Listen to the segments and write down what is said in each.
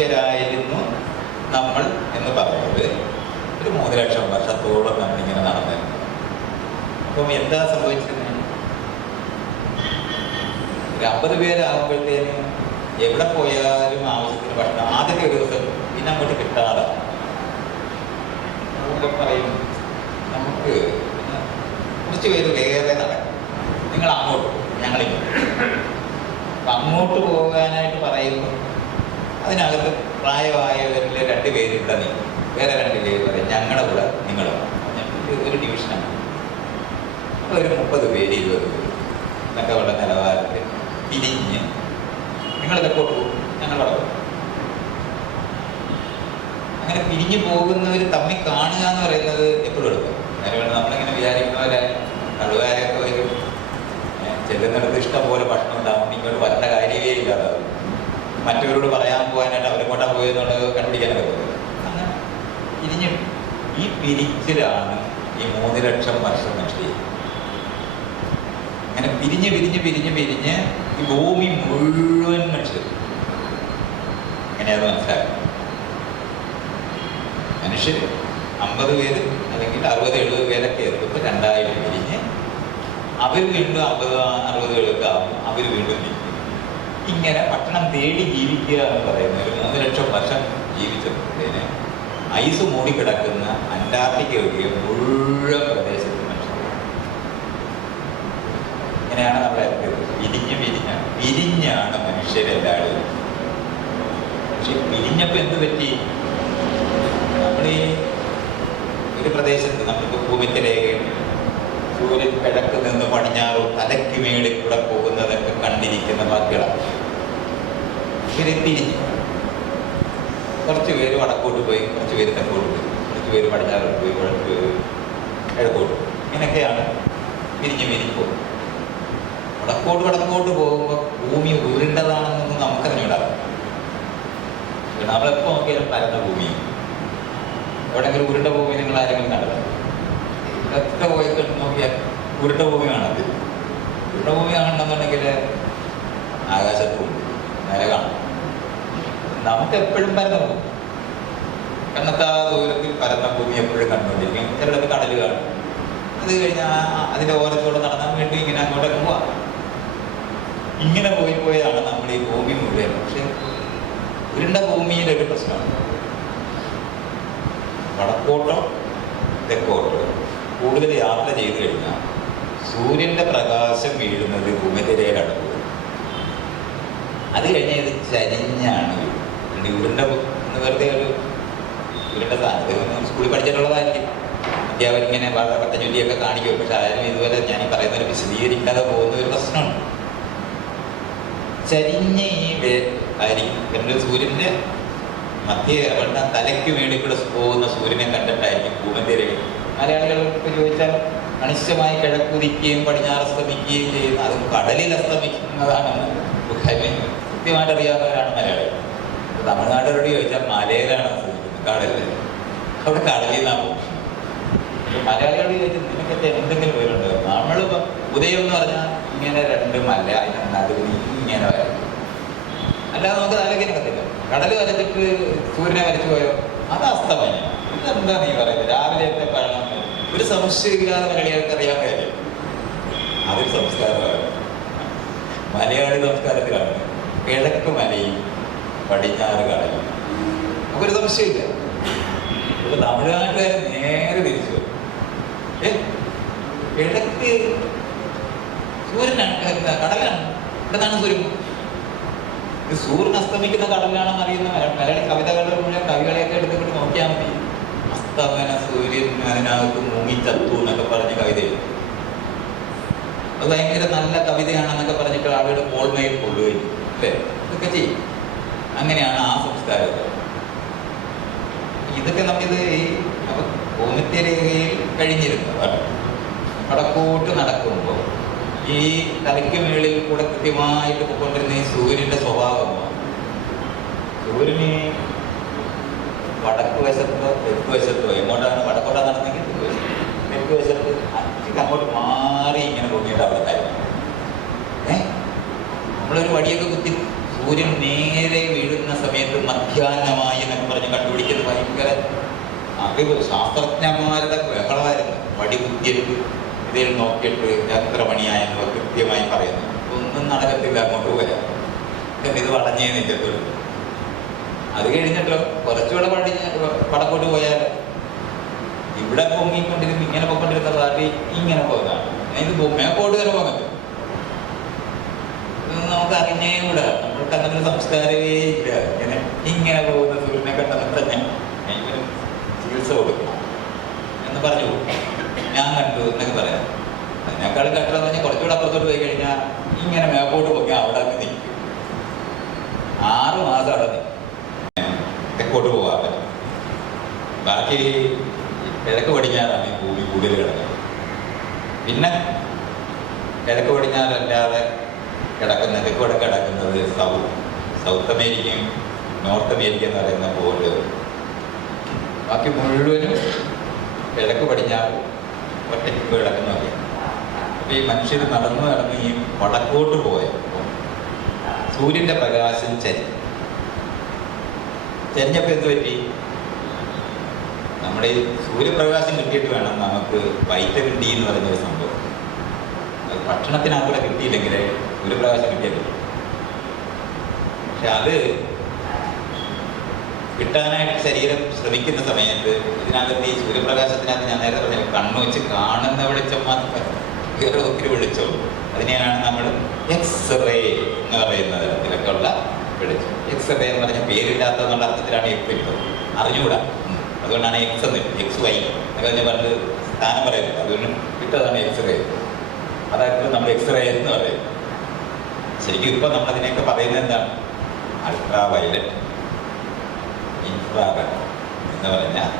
മനുഷ്യരായിരുന്നു നമ്മൾ എന്ന് പറയുന്നത്. ഒരു മൂന്ന് ലക്ഷം വർഷത്തോളം നമ്മളിങ്ങനെ നടന്നിരുന്നു അപ്പം എന്താ സംഭവിച്ചത്? ഒരു അമ്പത് പേരാകുമ്പോഴത്തേനും എവിടെ പോയാലും ആവശ്യത്തിന് ഭക്ഷണം ആദ്യത്തെ ഒരു ദിവസം പിന്നെ അങ്ങോട്ട് കിട്ടാതെ. പറയും നമുക്ക് കുറച്ച് പേര് വേറെ നടക്കും. നിങ്ങൾ അങ്ങോട്ട് ഞങ്ങളിങ്ങോട്ട്. അങ്ങോട്ട് പോകാനായിട്ട് പറയുമ്പോൾ അതിനകത്ത് പ്രായമായവരിൽ രണ്ട് പേര് ഇവിടെ നിൽക്കും. വേറെ രണ്ട് പേര് പറയും ഞങ്ങളുടെ കൂടെ നിങ്ങളും ഒരു ഡിവിഷനാണ് ഒരു മുപ്പത് പേര് ഇരുപത് പേര് എന്നൊക്കെ ഉള്ള നിലവാരത്തിൽ പിരിഞ്ഞ് നിങ്ങൾ പോകും? ഞങ്ങളവിടെ പോകും. അങ്ങനെ പിരിഞ്ഞു പോകുന്നവർ തമ്മിൽ കാണുക എന്ന് പറയുന്നത് എപ്പോഴും എടുക്കും. നേരം നമ്മളിങ്ങനെ വിചാരിക്കുന്ന പോലെ വരും. ചെല്ലുന്നിടത്ത് ഇഷ്ടം പോലെ ഭക്ഷണം ഉണ്ടാവും. ഇങ്ങോട്ട് വരേണ്ട കാര്യമേ ഇല്ലാതാവും. മറ്റവരോട് പറയാൻ പോകാനായിട്ട് അവരെങ്ങോട്ടാ പോയെന്നുള്ളത് കണ്ടുപിടിക്കാൻ പറ്റും അങ്ങനെ പിരിഞ്ഞു ഈ പിരിച്ചിലാണ് ഈ മൂന്ന് ലക്ഷം വർഷം നഷ്ടം അങ്ങനെ പിരിഞ്ഞ് പിരിഞ്ഞ് പിരിഞ്ഞ് പിരിഞ്ഞ് ഈ ഭൂമി മുഴുവൻ മനുഷ്യർ അങ്ങനെയാണ് മനസ്സിലാക്കണം? മനുഷ്യർ അമ്പത് പേര് അല്ലെങ്കിൽ അറുപത് എഴുപത് പേരൊക്കെ എത്തുമ്പോൾ രണ്ടായിരം പിരിഞ്ഞ് അവർ വീണ്ടും അമ്പത് അറുപത് എഴുപത് ആകും അവർ വീണ്ടും പിരിഞ്ഞു ഇങ്ങനെ പട്ടണം തേടി ജീവിക്കുക എന്ന് പറയുന്ന ഒരു മൂന്ന് ലക്ഷം വർഷം ജീവിച്ചപ്പോഴത്തേന് ഐസ് മൂടിക്കിടക്കുന്ന അന്റാർട്ടിക്ക ഒഴികെ മുഴുവൻ പ്രദേശത്ത് മനുഷ്യർ ഇങ്ങനെയാണ് നമ്മുടെ വിരിഞ്ഞ് വിരിഞ്ഞാണ് വിരിഞ്ഞാണ് മനുഷ്യരെല്ലാവരും. പക്ഷെ വിരിഞ്ഞപ്പോ എന്ത് പറ്റി? നമ്മൾ ഈ ഒരു പ്രദേശത്ത് നമുക്ക് ഭൂമിത്തെ രേഖയുണ്ട് സൂര്യൻ കിഴക്ക് നിന്ന് പടിഞ്ഞാറും തലയ്ക്ക് മേളിൽ കൂടെ പോകുന്നതൊക്കെ കണ്ടിരിക്കുന്ന ബാക്കികളാണ് ഇവരെ തിരിഞ്ഞു. കുറച്ച് പേര് വടക്കോട്ട് പോയി കുറച്ച് പേര് തെക്കോട്ട് പോയി കുറച്ച് പേര് പടിഞ്ഞാറോട്ട് പോയി പേര് കിഴക്കോട്ട് ഇങ്ങനെയൊക്കെയാണ് പിരിഞ്ഞ് പിരിഞ്ഞ് പോകും വടക്കോട്ട് വടക്കോട്ട് പോകുമ്പോൾ ഭൂമി ഉരുണ്ടതാണെന്നൊന്നും നമുക്കറിഞ്ഞൂടാം. നമ്മളെപ്പോൾ നോക്കിയാലും പരന്ന ഭൂമി. എവിടെയെങ്കിലും ഉരുണ്ട ഭൂമി നിങ്ങൾ ആരെങ്കിലും കണ്ടത് ഒറ്റ പോയി കണ്ടു നോക്കിയാൽ ഉരുണ്ട ഭൂമി കാണത് ഉരുണ്ട ഭൂമി കാണണമെന്നുണ്ടെങ്കിൽ ആകാശത്തും നേരെ കാണും. നമുക്ക് എപ്പോഴും പരന്ന ഭൂമി കണ്ണത്താ ദൂരത്തിൽ പരന്ന ഭൂമി എപ്പോഴും കണ്ടുകൊണ്ടിരിക്കും. ചിലടത്ത് കടൽ കാണും. അത് കഴിഞ്ഞാൽ അതിന്റെ ഓരത്തോടെ നടന്നാൽ വീണ്ടും ഇങ്ങനെ അങ്ങോട്ടൊക്കെ പോവാം. ഇങ്ങനെ പോയി പോയതാണ് നമ്മൾ ഈ ഭൂമി മുഴുവൻ. പക്ഷെ ഉരുണ്ട ഭൂമിയുടെ ഒരു പ്രശ്നമാണ്. വടക്കോട്ടോ തെക്കോട്ടോ കൂടുതൽ യാത്ര ചെയ്തു കഴിഞ്ഞാൽ സൂര്യന്റെ പ്രകാശം വീഴുന്നത് പോകുന്നത് അത് കഴിഞ്ഞ് ഇത് ചരിഞ്ഞാണ് ഈ ഉരുണ്ട വെറുതെ ഒരു ഉരുണ്ട സാധനം സ്കൂളിൽ പഠിച്ചിട്ടുള്ളതായിരിക്കും. അധ്യാപകർ ഇങ്ങനെ വളരെ പട്ടഞ്ഞൊല്ലിയൊക്കെ കാണിക്കും. പക്ഷെ ആരും ഇതുപോലെ ഞാൻ ഈ ഒരു വിശദീകരിക്കാതെ പോകുന്ന ഒരു പ്രശ്നമാണ് ചരിഞ്ഞ ഈ ആയിരിക്കും രണ്ട് സൂര്യന്റെ മധ്യ അവരുടെ തലയ്ക്ക് വേണ്ടി കൂടെ പോകുന്ന സൂര്യനെ കണ്ടിട്ടായിരിക്കും ഭൂമിതിരയിൽ മലയാളികൾ ഇപ്പൊ ചോദിച്ചാൽ അനിശ്ചയമായി കിഴക്കുതിക്കുകയും പടിഞ്ഞാറ് അസ്തമിക്കുകയും ചെയ്യുന്ന അത് കടലിൽ അസ്തമിക്കുന്നതാണെന്ന് കാര്യം കൃത്യമായിട്ട് അറിയാവുന്നവരാണ് മലയാളികൾ തമിഴ്നാട്ടിലോട് ചോദിച്ചാൽ മലയിലാണ് അസ്തമിക്കുന്നത് കടലിൽ അവിടെ കടലിൽ നിന്നാണ് മലയാളികളോട് ചോദിച്ചാൽ നിനക്കൊക്കെ എന്തെങ്കിലും പേരുണ്ടോ നമ്മളിപ്പം ഉദയം എന്ന് പറഞ്ഞാൽ ഇങ്ങനെ രണ്ട് മല നടുവിനി ഇങ്ങനെ വരാം. അല്ലാതെ നമുക്ക് ആലോചിക്കത്തില്ല കടൽ വരച്ചിട്ട് സൂര്യനെ വരച്ചു പോയോ? അത് അസ്തമയം ഇതെന്താ നീ പറയുന്നത്? രാവിലെ ഒരു സംശയമില്ലാതെ മലയാളികൾക്ക് അറിയാൻ കാര്യം അതൊരു സംസ്കാരമാണ്. മലയാളി സംസ്കാരത്തിലാണ്. കിഴക്ക് മലയും പടിഞ്ഞാറ് കടലും. ഒരു സംശയമില്ല. ഇപ്പൊ തമിഴ്നാട്ടുകാരെ നേരെ തിരിച്ചു കിഴക്ക് സൂര്യനാണ് കടലാണ്. ഇവിടെന്നാണ് സൂര്യൻ. സൂര്യൻ അസ്തമിക്കുന്ന കടലാണെന്ന് അറിയുന്ന മല- മലയാളി കവിതകളുടെ മുഴുവൻ കവികളെയൊക്കെ എടുത്തുകൊണ്ട് നോക്കിയാൽ മതി. അസ്തമന സൂര്യൻ അതിനകത്ത് മുങ്ങിച്ചത്തു എന്നൊക്കെ പറഞ്ഞ കവിതയിൽ അത് ഭയങ്കര നല്ല കവിതയാണെന്നൊക്കെ പറഞ്ഞിട്ട് ആളുകൾ ഓർമ്മയിൽ കൊള്ളുകയും അല്ലേ? ഇതൊക്കെ ചെയ്യും. അങ്ങനെയാണ് ആ സംസ്കാരത്തിൽ ഇതൊക്കെ നമുക്കിത് ഈ ഭൂമിത്യരേഖയിൽ കഴിഞ്ഞിരുന്നു. വടക്കോട്ട് നടക്കുമ്പോൾ ഈ തലയ്ക്ക് മേളിൽ കൂടെ കൃത്യമായിട്ട് പോയിക്കൊണ്ടിരുന്ന ഈ സൂര്യന്റെ സ്വഭാവമാണ് സൂര്യന് വടക്ക് വശത്തോ തെക്ക് വശത്തോ എങ്ങോട്ടാണ് വടക്കോട്ടാണ് നടന്നെങ്കിൽ തെക്ക് വശത്ത്. തെക്ക് വശത്ത് അച്ഛക്ക് അങ്ങോട്ട് മാറി ഇങ്ങനെ പൊങ്ങിയിട്ട് അവിടെ കാര്യം ഏ? നമ്മളൊരു വടിയൊക്കെ കുത്തി സൂര്യൻ നേരെ വീഴുന്ന സമയത്ത് മധ്യാഹ്നമായി എന്നൊക്കെ പറഞ്ഞ് കണ്ടുപിടിക്കുന്നത് ഭയങ്കര അറിവ് ശാസ്ത്രജ്ഞന്മാരുടെ ബഹളമായിരുന്നു. വടിബുദ്ധിയിൽ ഇതിൽ നോക്കിയിട്ട് എത്ര മണിയായെന്ന് കൃത്യമായി പറയുന്നു. ഒന്നും നടക്കത്തില്ല അങ്ങോട്ട് പോയാൽ ഇത് വളഞ്ഞേ നിൽക്കത്തുള്ളൂ അത് കഴിഞ്ഞിട്ടോ കുറച്ചുകൂടെ പടി വടക്കോട്ട് പോയാൽ ഇവിടെ പൊങ്ങിക്കൊണ്ടിരുന്ന് ഇങ്ങനെ പൊക്കൊണ്ടിരുന്ന പാർട്ടി ഇങ്ങനെ പോകുന്നതാണ് ഇത് മേപ്പോട്ട് തന്നെ ഇതൊന്നും നമുക്ക് അറിഞ്ഞേ കൂടെ. നമ്മൾക്ക് അങ്ങനെ സംസ്കാരമേ ഇല്ല. ഇങ്ങനെ ഇങ്ങനെ പോകുന്ന സൂര്യനെ കണ്ടപ്പോൾ തന്നെ ചികിത്സ കൊടുക്കും എന്ന് പറഞ്ഞു ഞാൻ കണ്ടു എന്നൊക്കെ പറയാം. അതിനേക്കാൾ കട്ടാന്ന് പറഞ്ഞാൽ കുറച്ചുകൂടെ അപ്പുറത്തോട്ട് പോയി കഴിഞ്ഞാൽ ഇങ്ങനെ മേപ്പോട്ട് പോയി അവിടെ നിൽക്കും. ആറ് മാസം അവിടെ നിൽക്കും. പറ്റും ബാക്കി കിഴക്ക് പടിഞ്ഞാറാണ് ഈ ഭൂമി കൂടുതൽ കിടക്കുന്നത്. പിന്നെ കിഴക്ക് പടിഞ്ഞാറല്ലാതെ കിടക്കുന്ന തെക്കോടെ കിടക്കുന്നത് സൗത്ത് സൗത്ത് അമേരിക്കയും നോർത്ത് അമേരിക്ക എന്ന് പറയുന്ന പോലെ. ബാക്കി മുഴുവനും കിഴക്ക് പടിഞ്ഞാറ് ഒറ്റയ്ക്ക് കിടക്കുന്നതൊക്കെ. അപ്പോൾ ഈ മനുഷ്യർ നടന്നു നടന്ന് ഈ വടക്കോട്ട് പോയപ്പോൾ സൂര്യന്റെ പ്രകാശം ചരി ചരിഞ്ഞപ്പോൾ എന്ത് പറ്റി? നമ്മുടെ സൂര്യപ്രകാശം കിട്ടിയിട്ട് വേണം നമുക്ക് വൈറ്റമിൻ ഡി എന്ന് പറയുന്ന ഒരു സംഭവം. അത് ഭക്ഷണത്തിനകത്തൂടെ കിട്ടിയില്ലെങ്കിൽ സൂര്യപ്രകാശം കിട്ടിയത്. കിട്ടും പക്ഷെ അത് കിട്ടാനായിട്ട് ശരീരം ശ്രമിക്കുന്ന സമയത്ത് ഇതിനകത്ത് ഈ സൂര്യപ്രകാശത്തിനകത്ത് ഞാൻ നേരത്തെ പറഞ്ഞ കണ്ണു വെച്ച് കാണുന്ന വെളിച്ചം മാത്രം വേറെ ഒത്തിരി വെളിച്ചം അതിനെയാണ് നമ്മൾ എക്സ് റേ എന്ന് പറയുന്ന തരത്തിലൊക്കെയുള്ള വെളിച്ചം. എക്സ് എന്ന് പറഞ്ഞ പേരില്ലാത്ത എന്നുള്ള അർത്ഥത്തിലാണ് എക്സ് ഇട്ടത് അറിഞ്ഞുകൂടാ. അതുകൊണ്ടാണ് എക്സ് എന്ന് എക്സ് വൈ എന്നൊക്കെ ഞാൻ പറഞ്ഞത് സ്ഥാനം പറയുന്നത് അതുകൊണ്ട് ഇട്ടതാണ് എക്സ് റേ അതായത് നമ്മൾ എക്സ് റേ എന്ന് പറയും ശരിക്കും ഇപ്പം നമ്മളതിനെയൊക്കെ പറയുന്നത് എന്താണ്? അൾട്രാ വയലറ്റ് ഇൻഫ്രാറെഡ് എന്ന് പറഞ്ഞാൽ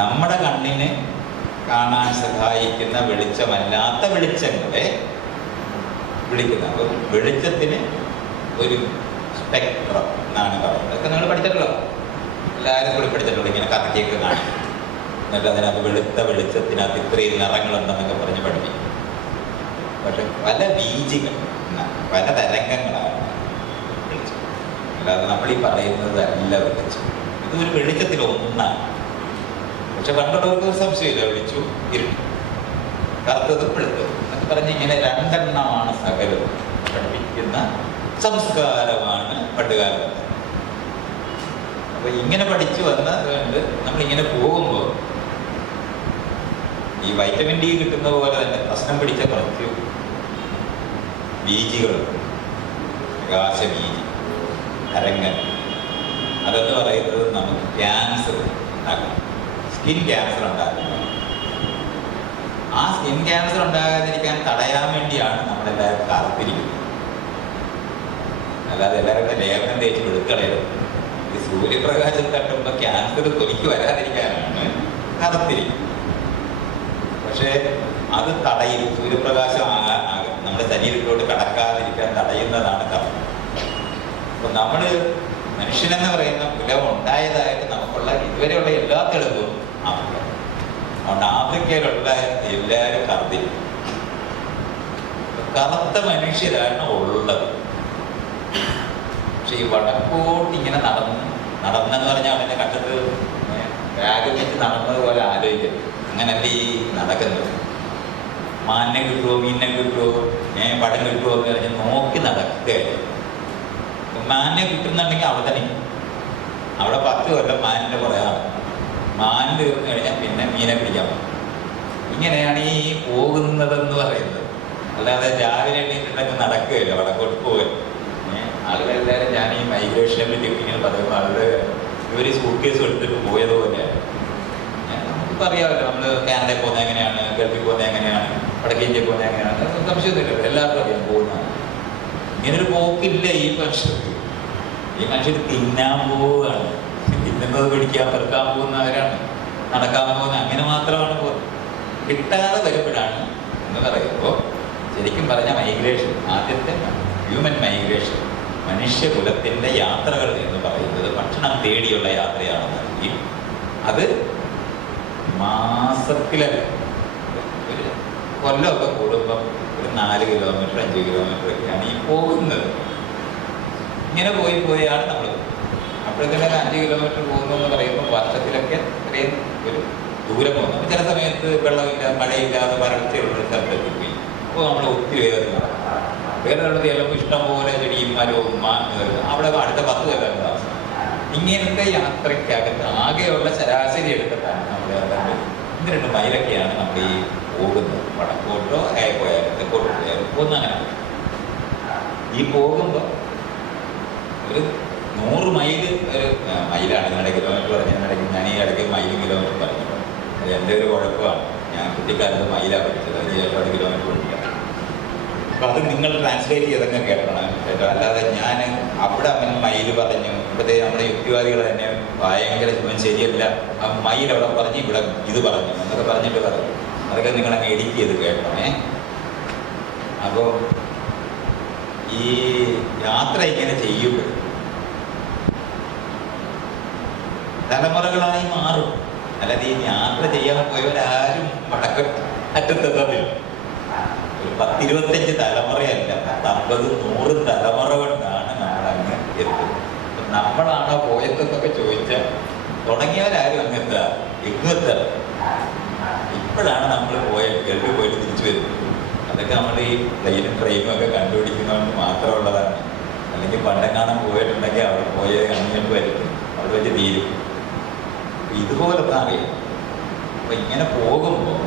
നമ്മുടെ കണ്ണിന് കാണാൻ സഹായിക്കുന്ന വെളിച്ചമല്ലാത്ത വെളിച്ചങ്ങളെ വിളിക്കുന്ന. അപ്പം വെളിച്ചത്തിന് ഒരു സ്പെക്ട്രം എന്നാണ് പറയുന്നത്. ഇതൊക്കെ നിങ്ങൾ പഠിച്ചിട്ടുള്ളോ? എല്ലാവരും കൂടി പഠിച്ചിട്ടുള്ളൂ? ഇങ്ങനെ കറക്കിയൊക്കെ കാണും. എന്നിട്ട് അതിനകത്ത് വെളുത്ത വെളിച്ചത്തിനകത്ത് ഇത്രയും നിറങ്ങളുണ്ടെന്നൊക്കെ പറഞ്ഞ് പഠിപ്പിക്കും. പക്ഷെ പല ബീജികൾ പല തരംഗങ്ങളാണ് വെളിച്ചം. അല്ലാതെ നമ്മൾ ഈ അല്ല വെളിച്ചം. ഇതൊരു വെളിച്ചത്തിൽ ഒന്നാണ്. പക്ഷെ പണ്ടുള്ളവർക്ക് ഒരു സംശയമില്ല വിളിച്ചു ഇരുട്ടു. കറുത്തതും വെളുത്തതും. എന്നൊക്കെ പറഞ്ഞ് ഇങ്ങനെ രണ്ടെണ്ണമാണ് സകലം പഠിപ്പിക്കുന്ന സംസ്കാരമാണ് പണ്ടുകാലത്ത് അപ്പൊ ഇങ്ങനെ പഠിച്ചു വന്ന നമ്മൾ ഇങ്ങനെ പോകുമ്പോൾ ഈ വൈറ്റമിൻ ഡി കിട്ടുന്ന പോലെ തന്നെ പ്രശ്നം പിടിച്ച കുറച്ച് ബീജികൾ പ്രകാശബീജി അരങ്ങൻ അതെന്ന് പറയുന്നത് നമുക്ക് ക്യാൻസർ ഉണ്ടാക്കണം. സ്കിൻ ക്യാൻസർ ഉണ്ടാക്കുന്നത് ആ സ്കിൻ ക്യാൻസർ ഉണ്ടാകാതിരിക്കാൻ തടയാൻ വേണ്ടിയാണ് നമ്മളെല്ലാവരും കാത്തിരിക്കുന്നത്. അല്ലാതെ എല്ലാവരും കൂടെ ലേപനം തേച്ച് വെളുക്കളയരുത് ഈ സൂര്യപ്രകാശം തട്ടുമ്പോൾ ക്യാൻസർ തൊലിക്ക് വരാതിരിക്കാനാണ് കാത്തിരിക്കുന്നത് പക്ഷേ അത് തടയും. സൂര്യപ്രകാശം നമ്മുടെ ശരീരത്തിലോട്ട് കടക്കാതിരിക്കാൻ തടയുന്നതാണ് കർമ്മം അപ്പൊ നമ്മൾ മനുഷ്യനെന്ന് പറയുന്ന കുലം ഉണ്ടായതായിട്ട് നമുക്കുള്ള ഇതുവരെയുള്ള എല്ലാ തെളിവും ആഫ്രിക്ക അതുകൊണ്ട് ആഫ്രിക്കയിലുള്ള എല്ലാവരും കറുത്തിരിക്കും കറുത്ത മനുഷ്യരാണ് ഉള്ളത്. പക്ഷെ ഈ വടക്കോട്ട് ഇങ്ങനെ നടന്നു നടന്നെന്ന് പറഞ്ഞാൽ അവന്റെ കണ്ടത് വേഗമേറ്റ് വെച്ച് നടന്നതുപോലെ ആലോചിക്കും. അങ്ങനല്ല ഈ നടക്കുന്നത്? മാനിനെ കിട്ടുമോ മീനിനെ കിട്ടുമോ ഏ പടം കിട്ടുമോ എന്ന് പറഞ്ഞ് നോക്കി നടക്കുകയല്ലേ മാനിനെ കിട്ടുന്നുണ്ടെങ്കിൽ അവിടെ തന്നെ. അവിടെ പത്ത് കൊല്ലം മാനിന്റെ പുറയാണ് മാൻ തീർന്നു കഴിഞ്ഞാൽ പിന്നെ മീനെ പിടിക്കാൻ ഇങ്ങനെയാണ് ഈ പോകുന്നതെന്ന് പറയുന്നത്. അല്ലാതെ രാവിലെ എണീറ്റിട്ടൊക്കെ നടക്കുകയില്ല വടക്കോട്ട് പോകൽ ആളുകളെല്ലാവരും ഞാൻ ഈ മൈഗ്രേഷനെ പറ്റി ഇങ്ങനെ പറയുമ്പോൾ ആളുകൾ ഇവർ സൂട്ട് കേസ് എടുത്തിട്ട് പോയതുപോലെ നമുക്ക് അറിയാമല്ലോ നമ്മൾ കാനഡയിൽ പോകുന്നത് എങ്ങനെയാണ് ഗൾഫിൽ പോകുന്നത് എങ്ങനെയാണ് വടക്കേ ഇന്ത്യയിൽ പോകുന്നത് എങ്ങനെയാണ് സംശയമൊന്നുമില്ല എല്ലാവർക്കും അറിയാം പോകുന്നതാണ് ഇങ്ങനൊരു പോക്കില്ല ഈ മനുഷ്യർക്ക്. ഈ മനുഷ്യർ തിന്നാൻ പോവുകയാണ്. തിന്നുന്നത് പിടിക്കാൻ പെറുക്കാൻ പോകുന്നവരാണ്. നടക്കാൻ പോകുന്നത് അങ്ങനെ മാത്രമാണ് പോകുന്നത്. കിട്ടാതെ വരുമ്പോഴാണ് എന്ന് പറയുമ്പോൾ ശരിക്കും പറഞ്ഞ മൈഗ്രേഷൻ ആദ്യത്തെ ഹ്യൂമൻ മൈഗ്രേഷൻ മനുഷ്യകുലത്തിന്റെ യാത്രകൾ എന്ന് പറയുന്നത് ഭക്ഷണം തേടിയുള്ള യാത്രയാണെന്നെങ്കിൽ അത് മാസത്തിലല്ല ഒരു കൊല്ലമൊക്കെ കൂടുമ്പം ഒരു നാല് കിലോമീറ്റർ അഞ്ച് കിലോമീറ്റർ ഒക്കെയാണ് ഈ പോകുന്നത്. ഇങ്ങനെ പോയി പോയാണ് നമ്മൾ അപ്പോഴത്തേക്കും അഞ്ച് കിലോമീറ്റർ പോകുന്നു എന്ന് പറയുമ്പോൾ വർഷത്തിലൊക്കെ ഇത്രയും ഒരു ദൂരം പോകുന്നു. ചില സമയത്ത് വെള്ളമില്ല മഴയില്ലാതെ വരൾച്ചയുള്ള സ്ഥലത്തേക്ക് പോയി അപ്പോൾ നമ്മൾ ഒത്തിരി വേറെ വേറെ ഉള്ളത് ചിലപ്പോൾ ഇഷ്ടം പോലെ ചെടിയും മരവും മാറും അവിടെ അടുത്ത പത്ത് കൊല്ലം ഇങ്ങനത്തെ യാത്രയ്ക്കകത്ത് ആകെയുള്ള ശരാശരി എടുത്തിട്ടാണ് നമ്മുടെ ഏതാണ്ട് ഇത് രണ്ട് മൈലൊക്കെയാണ് നമ്മൾ ഈ പോകുന്നത്. വടക്കോട്ടോ പോയാലും തെക്കോട്ടോ പോയാലും ഒന്നും അങ്ങനെ ഈ പോകുമ്പോൾ ഒരു നൂറ് മൈൽ ഒരു മൈലാണ്. നിങ്ങളുടെ കിലോമീറ്റർ പറഞ്ഞ. ഇടയ്ക്ക് ഞാൻ ഈ ഇടയ്ക്ക് മൈൽ കിലോമീറ്റർ പറഞ്ഞു. അത് എന്റെ ഒരു കുഴപ്പമാണ്. ഞാൻ കുട്ടിക്കാലത്ത് മൈലാണ് പഠിച്ചത്. അത് ഒരുപാട് കിലോമീറ്റർ അപ്പൊ അത് നിങ്ങൾ ട്രാൻസ്ലേറ്റ് ചെയ്തൊക്കെ കേൾക്കണം കേട്ടോ. അല്ലാതെ ഞാൻ അവിടെ അവൻ മയിൽ പറഞ്ഞു. ഇവിടെ നമ്മുടെ യുക്തിവാദികൾ തന്നെ ഭയങ്കര ഇവൻ ശരിയല്ല. ആ മയിൽ അവിടെ പറഞ്ഞ് ഇവിടെ ഇത് പറഞ്ഞു എന്നൊക്കെ പറഞ്ഞിട്ട് പറഞ്ഞു. അതൊക്കെ നിങ്ങളങ്ങ് എഡിറ്റ് ചെയ്ത് കേൾക്കണേ അപ്പോൾ ഈ യാത്ര ഇങ്ങനെ ചെയ്യുമ്പോൾ തലമുറകളായി മാറും. അല്ലാതെ ഈ യാത്ര ചെയ്യാൻ പോയവരാരും മടക്കം അറ്റത്തെത്തത്തില്ല പത്തിരുപത്തഞ്ച് തലമുറയല്ല പത്തമ്പത് നൂറ് തലമുറ കൊണ്ടാണ് അങ്ങ് എത്തുന്നത്. നമ്മളാണോ പോയതെന്നൊക്കെ ചോദിച്ചാൽ തുടങ്ങിയവരാരും അങ്ങ് എത്താ എങ്ങും എത്താ. ഇപ്പോഴാണ് നമ്മൾ പോയ ഗൾഫിൽ പോയിട്ട് തിരിച്ചു വരുന്നത്. അതൊക്കെ നമ്മൾ ഈ പ്ലെയിനും ട്രെയിനും ഒക്കെ കണ്ടുപിടിക്കുന്നതുകൊണ്ട് മാത്രമുള്ളതാണ്. അല്ലെങ്കിൽ പണ്ടെങ്ങാനും പോയിട്ടുണ്ടെങ്കിൽ അവിടെ പോയ കണ്ണിട്ട് വരും അവിടെ വെച്ച് തീരും. ഇതുപോലെ ഇതുപോലൊക്കെ അറിയാം. അപ്പൊ ഇങ്ങനെ പോകുമ്പോൾ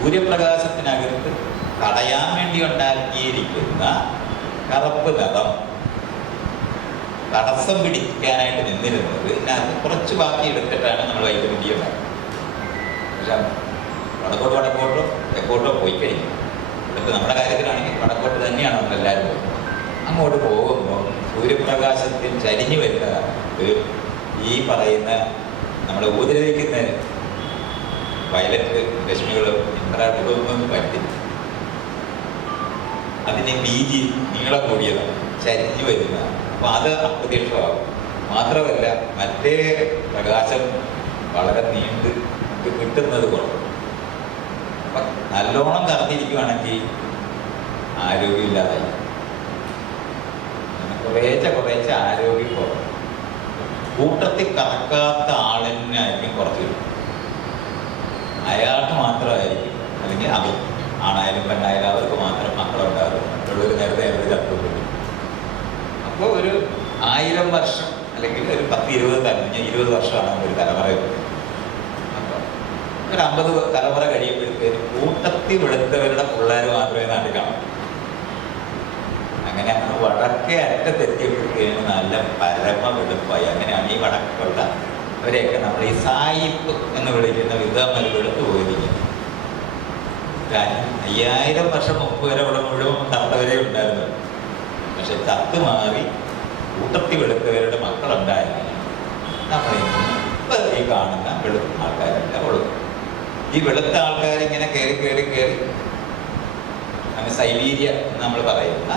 സൂര്യപ്രകാശത്തിനകത്ത് തടയാൻ വേണ്ടി ഉണ്ടാക്കിയിരിക്കുന്ന കറുപ്പ് നിറം തടസ്സം പിടിക്കാനായിട്ട് നിന്നിരുന്നത് ഇതിനകത്ത് കുറച്ച് ബാക്കി എടുത്തിട്ടാണ് നമ്മൾ വൈദ്യുതി വടക്കോട്ട് വടക്കോട്ടോ തെക്കോട്ടോ പോയി കഴിഞ്ഞു. ഇവിടുത്തെ നമ്മുടെ കാര്യത്തിലാണെങ്കിൽ വടക്കോട്ട് തന്നെയാണ് നമ്മളെല്ലാവരും പോകുന്നത്. അങ്ങോട്ട് പോകുമ്പോൾ സൂര്യപ്രകാശത്തിൽ ചരിഞ്ഞു വരുന്ന ഈ പറയുന്ന നമ്മുടെ ഉപദ്രവിക്കുന്ന വയലറ്റ് രശ്മികളും ഇൻട്രാട്ടുകളൊന്നും പറ്റി അതിന് ബീജി നീളം കൂടിയതാണ് ചരിഞ്ഞു വരുന്നതാണ്. അപ്പൊ അത് അപ്രത്യക്ഷമാകും മാത്രമല്ല മറ്റേ പ്രകാശം വളരെ നീണ്ട് കിട്ടുന്നത് കൊണ്ട്. അപ്പൊ നല്ലോണം കറന്നിരിക്കുവാണെങ്കിൽ ആരോഗ്യമില്ലാതായി. കുറേച്ച കുറേച്ച ആരോഗ്യം കുറവ് കൂട്ടത്തിൽ കറക്കാത്ത ആളിനായിരിക്കും കുറച്ച് കിട്ടും അയാൾക്ക് മാത്രമായിരിക്കും. അല്ലെങ്കിൽ അവർ ആണായാലും പെണ്ണായാലും അവർക്ക് മാത്രം മക്കളുണ്ടാകും. ഒരു നേരത്തെ അവർ ചത്തുപോകും. അപ്പോൾ ഒരു ആയിരം വർഷം അല്ലെങ്കിൽ ഒരു പത്ത് ഇരുപത് തലമുറ ഇരുപത് വർഷമാണ് ഒരു തലമുറ അപ്പം ഒരു അമ്പത് തലമുറ കഴിയുമ്പോഴത്തേക്കും കൂട്ടത്തി വെളുത്തവരുടെ പിള്ളേർ മാത്രമേ നാട്ടിൽ കാണൂ. അങ്ങനെ അങ്ങ് വടക്കേ അറ്റത്തെത്തിയപ്പോഴത്തേക്കും നല്ല പരമ വെളുപ്പായി. അങ്ങനെയാണ് ഈ വടക്കുള്ള അവരെയൊക്കെ നമ്മൾ ഈ സായിപ്പ് എന്ന് വിളിക്കുന്ന വിധമൽ പോയിരിക്കും കാരണം അയ്യായിരം വർഷം മുമ്പ് വരെ അവിടെ മുഴുവൻ കർത്തവരെ ഉണ്ടായിരുന്നു. പക്ഷെ തത്ത് മാറി കൂട്ടത്തി വെളുത്തവരുടെ മക്കളുണ്ടായിരുന്നു. നമ്മൾ ഈ കാണുന്ന വെളുത്ത ആൾക്കാരല്ല ഉള്ളു. ഈ വെളുത്ത ആൾക്കാരിങ്ങനെ കയറി കയറി കയറി അങ്ങനെ സൈബീരിയ നമ്മൾ പറയുന്ന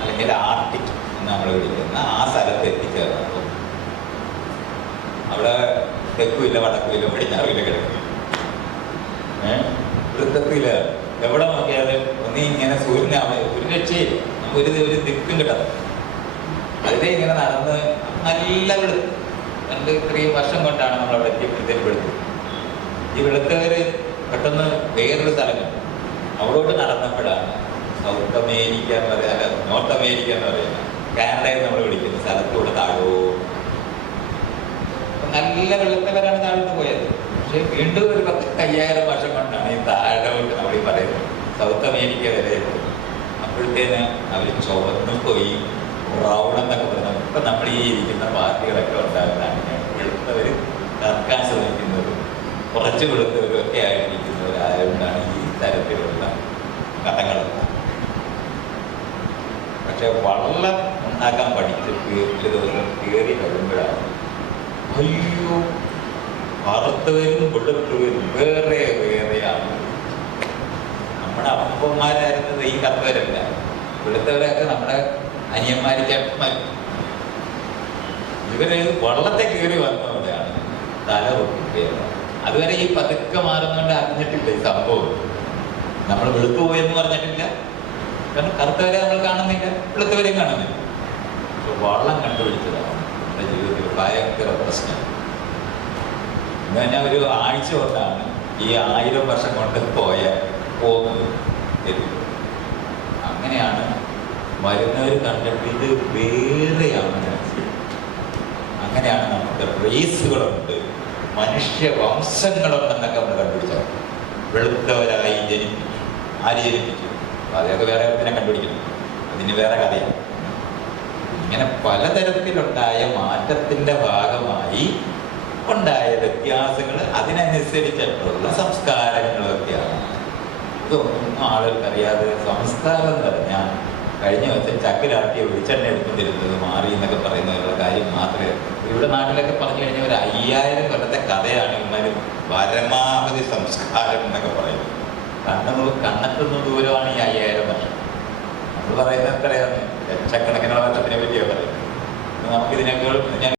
അല്ലെങ്കിൽ ആർട്ടിക് എന്ന് നമ്മൾ വിളിക്കുന്ന ആ സ്ഥലത്ത് എത്തിച്ചേർന്നപ്പോൾ അവിടെ തെക്കുമില്ല വടക്കുമില്ല പടിഞ്ഞാറില്ല കിടക്കും. ഏഹ് വൃത്തത്തില്ല എവിടെ നോക്കിയാലും ഒന്നീ ഇങ്ങനെ സൂര്യനെ അവിടെ ഒരു രക്ഷയില്ല ഒരു ഒരു ദിക്കും കിട്ടാം അതിലെ ഇങ്ങനെ നടന്ന് നല്ല വെളുത്ത്. രണ്ട് ഇത്രയും വർഷം കൊണ്ടാണ് നമ്മൾ അവിടെ എത്തിയപ്പോഴത്തേക്ക് വെളുത്തത് ഈ വെളുത്തവര് പെട്ടെന്ന് വേറൊരു സ്ഥലങ്ങൾ. അവിടോട്ട് നടന്നപ്പോഴാണ് സൗത്ത് അമേരിക്ക എന്ന് പറയുക നോർത്ത് അമേരിക്ക എന്ന് പറയുന്നത് കാനഡയിൽ നമ്മൾ വിളിക്കുന്ന സ്ഥലത്തൂടെ താഴോ നല്ല വെള്ളത്തിലാണ് താഴ്ന്നു പോയത്. പക്ഷെ വീണ്ടും ഒരു പത്ത് അയ്യായിരം വർഷം കൊണ്ടാണ് ഈ താഴോട്ട് നമ്മൾ ഈ പറയുന്നത്. സൗത്ത് അമേരിക്ക വരെ. അപ്പോഴത്തേന് അവർ ചുവന്നു പോയി. ബ്രൗൺ എന്നൊക്കെ പറഞ്ഞു. ഇപ്പൊ നമ്മൾ ഈ ഇരിക്കുന്ന പാർട്ടികളൊക്കെ ഉണ്ടാകുന്നതാണ് വെളുത്തവർ നടക്കാൻ ശ്രമിക്കുന്നതും കുറച്ച് വെളുത്തവരും ഒക്കെ ആയിട്ടിരിക്കുന്നവരായതുകൊണ്ടാണ് ഈ തരത്തിലുള്ള കഥകളൊക്കെ പക്ഷെ വള്ളം ഉണ്ടാക്കാൻ പഠിച്ചിട്ട് ദിവസം കയറി വരുമ്പോഴാണ് അയ്യോ വറുത്തവരും വെളുത്തവരും വേറെ വേറെയാണ് നമ്മുടെ അപ്പന്മാരായിരുന്നത് ഈ കത്തവരല്ല വെളുത്തവരൊക്കെ നമ്മുടെ അനിയന്മാര് ചേട്ടന്മാർ ഇവർ വള്ളത്തെ കയറി വന്നവരാണ്. തല പൊട്ടിയത് അതുവരെ ഈ പതുക്കെ മാറുന്നവരെ അറിഞ്ഞിട്ടില്ല ഈ സംഭവം. നമ്മൾ വെളുത്തു പോയെന്ന് പറഞ്ഞിട്ടില്ല. കാരണം കറുത്തവരെ നമ്മൾ കാണുന്നില്ല വെളുത്തവരെയും കാണുന്നില്ല. വള്ളം കണ്ടുപിടിച്ചതാണ്. നമ്മുടെ ജീവിതത്തിൽ ഭയങ്കര പ്രശ്നം. എന്ന് ഒരു ആഴ്ച കൊണ്ടാണ് ഈ ആയിരം വർഷം കൊണ്ട് പോയ പോകുന്നത്. അങ്ങനെയാണ് വരുന്നവർ കണ്ടിട്ട് ഇത് വേറെയാണ്. അങ്ങനെയാണ് നമുക്ക് റേസുകളുണ്ട് മനുഷ്യ വംശങ്ങളുണ്ടെന്നൊക്കെ നമ്മൾ കണ്ടുപിടിച്ചത് വെളുത്തവരായി ജനിപ്പിച്ചു. ആര് അപ്പൊ അതൊക്കെ വേറെ പിന്നെ കണ്ടുപിടിക്കണം. അതിന് വേറെ കഥയാണ് ഇങ്ങനെ പലതരത്തിലുണ്ടായ മാറ്റത്തിന്റെ ഭാഗമായി ഉണ്ടായ വ്യത്യാസങ്ങൾ അതിനനുസരിച്ചിട്ടുള്ള സംസ്കാരങ്ങളൊക്കെയാണ്. ഇതൊന്നും ആളുകൾക്കറിയാതെ സംസ്കാരം എന്ന് പറഞ്ഞാൽ കഴിഞ്ഞ ദിവസം ചക്കിലാട്ടിയ വെളിച്ചെണ്ണ എടുത്തിരുന്നത് മാറി എന്നൊക്കെ പറയുന്ന കാര്യം മാത്രമേ ഇവിടെ നാട്ടിലൊക്കെ പറഞ്ഞു കഴിഞ്ഞാൽ ഒരു അയ്യായിരം കൊല്ലത്തെ കഥയാണ് ഇവന്മാർ പരമാവധി സംസ്കാരം എന്നൊക്കെ പറയുന്നത്. കണ്ണു കണ്ണെത്തുന്ന ദൂരമാണ് ഈ അയ്യായിരം വർഷം. നമ്മൾ പറയുന്നത് എത്രയാണ് ലക്ഷക്കണക്കിനുള്ള വർഷത്തിനെ പറ്റിയാണ് നമുക്കിതിനേക്കാൾ നമുക്കിതിനൊക്കെ ഞാൻ